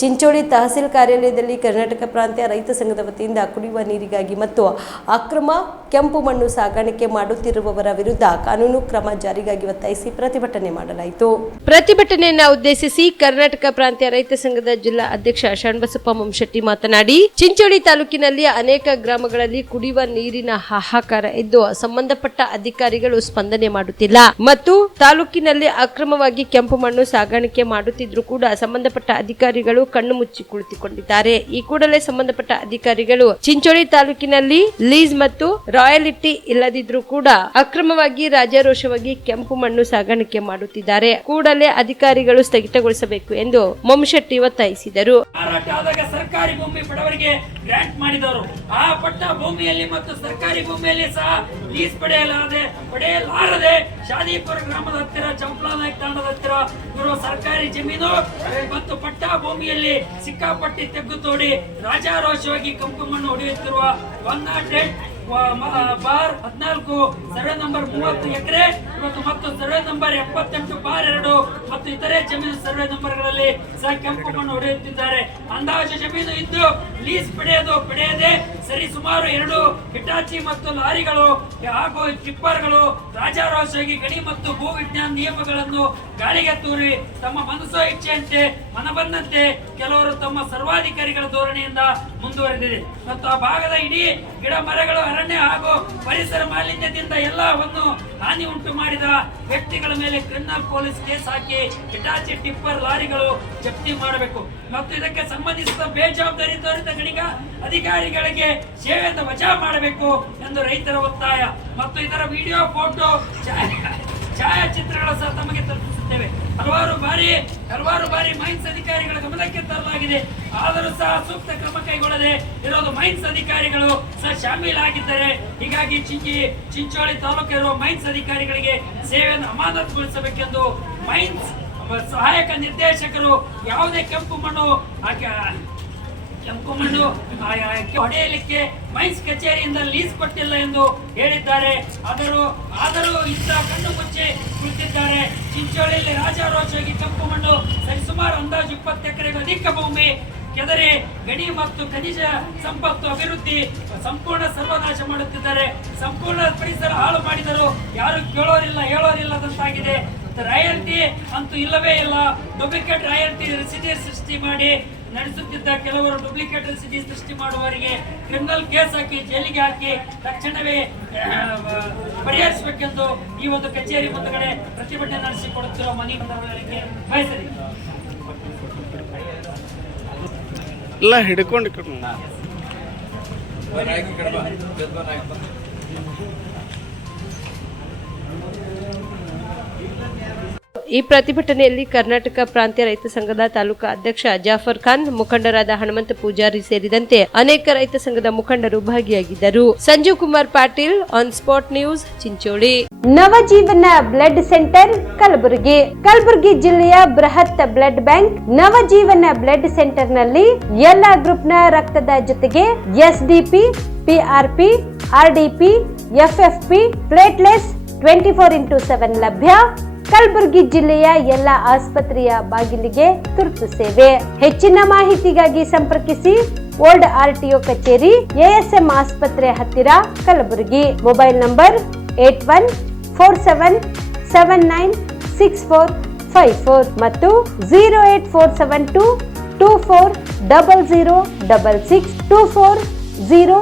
ಚಿಂಚೋಳಿ ತಹಸೀಲ್ ಕಾರ್ಯಾಲಯದಲ್ಲಿ ಕರ್ನಾಟಕ ಪ್ರಾಂತ್ಯ ರೈತ ಸಂಘದ ವತಿಯಿಂದ ಕುಡಿಯುವ ನೀರಿಗಾಗಿ ಮತ್ತು ಅಕ್ರಮ ಕೆಂಪು ಮಣ್ಣು ಸಾಗಾಣಿಕೆ ಮಾಡುತ್ತಿರುವವರ ವಿರುದ್ಧ ಕಾನೂನು ಕ್ರಮ ಜಾರಿಗಾಗಿ ಒತ್ತಾಯಿಸಿ ಪ್ರತಿಭಟನೆ ಮಾಡಲಾಯಿತು. ಪ್ರತಿಭಟನೆಯನ್ನು ಉದ್ದೇಶಿಸಿ ಕರ್ನಾಟಕ ಪ್ರಾಂತ್ಯ ರೈತ ಸಂಘದ ಜಿಲ್ಲಾ ಅಧ್ಯಕ್ಷ ಶರಣಬಸಪ್ಪ ಮೊಮ್ಶೆಟ್ಟಿ ಮಾತನಾಡಿ, ಚಿಂಚೋಳಿ ತಾಲೂಕಿನಲ್ಲಿ ಅನೇಕ ಗ್ರಾಮಗಳಲ್ಲಿ ಕುಡಿಯುವ ನೀರಿನ ಹಾಹಾಕಾರ ಇದ್ದು ಸಂಬಂಧಪಟ್ಟ ಅಧಿಕಾರಿಗಳು ಸ್ಪಂದನೆ ಮಾಡುತ್ತಿಲ್ಲ ಮತ್ತು ತಾಲೂಕಿನಲ್ಲಿ ಅಕ್ರಮವಾಗಿ ಕೆಂಪು ಮಣ್ಣು ಸಾಗಾಣಿಕೆ ಮಾಡುತ್ತಿದ್ದರೂ ಕೂಡ ಸಂಬಂಧಪಟ್ಟ ಅಧಿಕಾರಿಗಳು ಕಣ್ಣು ಮುಚ್ಚಿ ಕುಳಿತುಕೊಂಡಿದ್ದಾರೆ. ಈ ಕೂಡಲೇ ಸಂಬಂಧಪಟ್ಟ ಅಧಿಕಾರಿಗಳು ಚಿಂಚೋಳಿ ತಾಲೂಕಿನಲ್ಲಿ ಲೀಸ್ ಮತ್ತು ರಾಯಲ್ಟಿ ಇಲ್ಲದಿದ್ರೂ ಕೂಡ ಅಕ್ರಮವಾಗಿ ರಾಜಾರೋಷವಾಗಿ ಕೆಂಪು ಮಣ್ಣು ಸಾಗಾಣಿಕೆ ಮಾಡುತ್ತಿದ್ದಾರೆ. ಕೂಡಲೇ ಅಧಿಕಾರಿಗಳು ಸ್ಥಗಿತಗೊಳಿಸಬೇಕು ಎಂದು ಮೊಮ್ಶೆಟ್ಟಿ ಒತ್ತಾಯಿಸಿದರು. ಸರ್ಕಾರಿ ಭೂಮಿ ಬಡವರಿಗೆ ಗ್ರಾಂಟ್ ಮಾಡಿದವರು ಆ ಪಟ್ಟ ಭೂಮಿಯಲ್ಲಿ ಮತ್ತು ಸರ್ಕಾರಿ ಭೂಮಿಯಲ್ಲಿ ಸಹ ಲೀಸ್ ಪಡೆಯಲಾರದೆ ಶಾದಿಪುರ ಗ್ರಾಮದ ಹತ್ತಿರ ಚಂಪಲಾನಾಯಕ್ ತಾಂಡದ ಹತ್ತಿರ ಇರುವ ಸರ್ಕಾರಿ ಜಮೀನು ಮತ್ತು ಪಟ್ಟ ಭೂಮಿಯಲ್ಲಿ ಸಿಕ್ಕಾಪಟ್ಟಿ ತೆಗ್ಗು ತೋಡಿ ರಾಜಾರೋಷವಾಗಿ ಕಪ್ಪು ಮಣ್ಣು ಹೊಡೆಯುತ್ತಿರುವ 100/14 ಸರ್ವೆ ನಂಬರ್ 30 ಎಕರೆ ಮತ್ತು ಸರ್ವೆ ನಂಬರ್ 78/2 ಮತ್ತು ಇತರೆ ಜಮೀನು ಸರ್ವೆ ನಂಬರ್ಗಳಲ್ಲಿ ಸಹ ಕೆಂಪು ಮಣ್ಣು ಹೊಡೆಯುತ್ತಿದ್ದಾರೆ. ಅಂದಾಜು ಜಮೀನು ಇದ್ದು ಲೀಸ್ ಪಡೆಯದೆ ಸರಿ ಸುಮಾರು 2 ಹಿಟಾಚಿ ಮತ್ತು ಲಾರಿಗಳು ಹಾಗೂ ಟಿಪ್ಪರ್ಗಳು ರಾಜಾರೋಷವಾಗಿ ಗಣಿ ಮತ್ತು ಭೂ ವಿಜ್ಞಾನ ನಿಯಮಗಳನ್ನು ಗಾಳಿಗೆ ತೂರಿ ತಮ್ಮ ಮನಸ್ಸೋ ಇಚ್ಛೆಯಂತೆ ಮನಬಂದಂತೆ ಕೆಲವರು ತಮ್ಮ ಸರ್ವಾಧಿಕಾರಿಗಳ ಧೋರಣೆಯಿಂದ ಮುಂದುವರೆದಿದೆ ಮತ್ತು ಆ ಭಾಗದ ಇಡೀ ಗಿಡ ಮರಗಳು ಅರಣ್ಯ ಹಾಗೂ ಪರಿಸರ ಮಾಲಿನ್ಯದಿಂದ ಎಲ್ಲವನ್ನು ಹಾನಿ ಉಂಟು ಮಾಡಿದ ವ್ಯಕ್ತಿಗಳ ಮೇಲೆ ಕ್ರಿಮಿನಲ್ ಪೊಲೀಸ್ ಕೇಸ್ ಹಾಕಿ ಹಿಟಾಚಿ ಟಿಪ್ಪರ್ ಲಾರಿಗಳು ಜಪ್ತಿ ಮಾಡಬೇಕು ಮತ್ತು ಇದಕ್ಕೆ ಸಂಬಂಧಿಸಿದ ಬೇಜವಾಬ್ದಾರಿ ತೋರಿದ ಗಣಿಗ ಅಧಿಕಾರಿಗಳಿಗೆ ಸೇವೆಯಿಂದ ವಜಾ ಮಾಡಬೇಕು ಎಂದು ರೈತರ ಒತ್ತಾಯ ಮತ್ತು ಇದರ ವಿಡಿಯೋ ಫೋಟೋ ಛಾಯಾಚಿತ್ರಗಳು ಸಹ ತಮಗೆ ತಲುಪಿಸುತ್ತೇವೆ. ಹಲವಾರು ಬಾರಿ ಮೈನ್ಸ್ ಅಧಿಕಾರಿಗಳ ಗಮನಕ್ಕೆ ತರಲಾಗಿದೆ. ಆದರೂ ಸಹ ಸೂಕ್ತ ಕ್ರಮ ಕೈಗೊಳ್ಳದೆ ಇರೋದು ಮೈನ್ಸ್ ಅಧಿಕಾರಿಗಳು ಸಹ ಶಾಮೀಲಾಗಿದ್ದಾರೆ. ಹೀಗಾಗಿ ಚಿಂಚೋಳಿ ತಾಲೂಕಿರುವ ಮೈನ್ಸ್ ಅಧಿಕಾರಿಗಳಿಗೆ ಸೇವೆಯನ್ನು ಅಮಾನತುಗೊಳಿಸಬೇಕೆಂದು ಮೈನ್ಸ್ ಸಹಾಯಕ ನಿರ್ದೇಶಕರು ಯಾವುದೇ ಕೆಂಪು ಮಣ್ಣು ಹೊಡೆಯಲಿಕ್ಕೆ ಮೈನ್ಸ್ ಕಚೇರಿಯಿಂದ ಲೀಸ್ ಕೊಟ್ಟಿಲ್ಲ ಎಂದು ಹೇಳಿದ್ದಾರೆ. ಆದರೂ ಇಂಥ ಕಣ್ಣು ಮುಚ್ಚಿ ಕುಳಿತಿದ್ದಾರೆ. ಚಿಂಚೋಳಿಯಲ್ಲಿ ರಾಜಾರೋಷವಾಗಿ ಕೆಂಪು ಮಣ್ಣು ಸರಿಸುಮಾರು ಅಂದಾಜು 20 ಎಕರೆಗೂ ಅಧಿಕ ಭೂಮಿ ಕೆದರಿ ಗಣಿ ಮತ್ತು ಖನಿಜ ಸಂಪತ್ತು ಅಭಿವೃದ್ಧಿ ಸಂಪೂರ್ಣ ಸರ್ವನಾಶ ಮಾಡುತ್ತಿದ್ದಾರೆ. ಸಂಪೂರ್ಣ ಪರಿಸರ ಹಾಳು ಮಾಡಿದರೂ ಯಾರು ಹೇಳೋರಿಲ್ಲದಂತಾಗಿದೆ. ರಾಯಲ್ಟಿ ಅಂತೂ ಇಲ್ಲವೇ ಇಲ್ಲ. ಡೂಪ್ಲಿಕೇಟ್ ರಾಯಲ್ಟಿ ರಸೀದಿ ಸೃಷ್ಟಿ ಮಾಡಿ ನಡೆಸುತ್ತಿದ್ದ ಕೆಲವರು ಡೂಪ್ಲಿಕೇಟ್ ರಸೀದಿ ಸೃಷ್ಟಿ ಮಾಡುವವರಿಗೆ ಕ್ರಿಮಿನಲ್ ಕೇಸ್ ಹಾಕಿ ಜೈಲಿಗೆ ಹಾಕಿ ತಕ್ಷಣವೇ ಪರಿಹರಿಸಬೇಕೆಂದು ಈ ಒಂದು ಕಚೇರಿ ಮುಂದುಗಡೆ ಪ್ರತಿಭಟನೆ ನಡೆಸಿಕೊಡುತ್ತಿರುವ ಮನವಿ ಬಯಸಿದೆ. ಎಲ್ಲ ಹಿಡ್ಕೊಂಡು ಈ ಪ್ರತಿಭಟನೆಯಲ್ಲಿ ಕರ್ನಾಟಕ ಪ್ರಾಂತ್ಯ ರೈತ ಸಂಘದ ತಾಲೂಕಾ ಅಧ್ಯಕ್ಷ ಜಾಫರ್ ಖಾನ್, ಮುಖಂಡರಾದ ಹನುಮಂತ ಪೂಜಾರಿ ಸೇರಿದಂತೆ ಅನೇಕ ರೈತ ಸಂಘದ ಮುಖಂಡರು ಭಾಗಿಯಾಗಿದ್ದರು. Sanjeev Kumar Patil, on spot news, Chincholi. Navajeevan blood centre Kalaburagi ಜಿಲ್ಲೆಯ ಬೃಹತ್ blood bank Navajeevan blood centre ನಲ್ಲಿ ಎಲ್ಲಾ ಗ್ರೂಪ್ನ ರಕ್ತದ ಜೊತೆಗೆ ಎಸ್ಡಿಪಿ, ಪಿಆರ್ಪಿ, ಆರ್ಡಿಪಿ, ಎಫ್ಎಫ್ಪಿ, ಪ್ಲೇಟ್ಲೆಸ್ 24x7 ಲಭ್ಯ. ಕಲಬುರಗಿ ಜಿಲ್ಲೆಯ ಎಲ್ಲ ಆಸ್ಪತ್ರೆಯ ಬಾಗಿಲಿಗೆ ತುರ್ತು ಸೇವೆ. ಹೆಚ್ಚಿನ ಮಾಹಿತಿಗಾಗಿ ಸಂಪರ್ಕಿಸಿ ಓಲ್ಡ್ ಆರ್ಟಿಒ ಕಚೇರಿ, ಎಎಸ್ಎಂ ಆಸ್ಪತ್ರೆ ಹತ್ತಿರ, ಕಲಬುರಗಿ. ಮೊಬೈಲ್ ನಂಬರ್ 8147979654 ಮತ್ತು 08472240066 240066.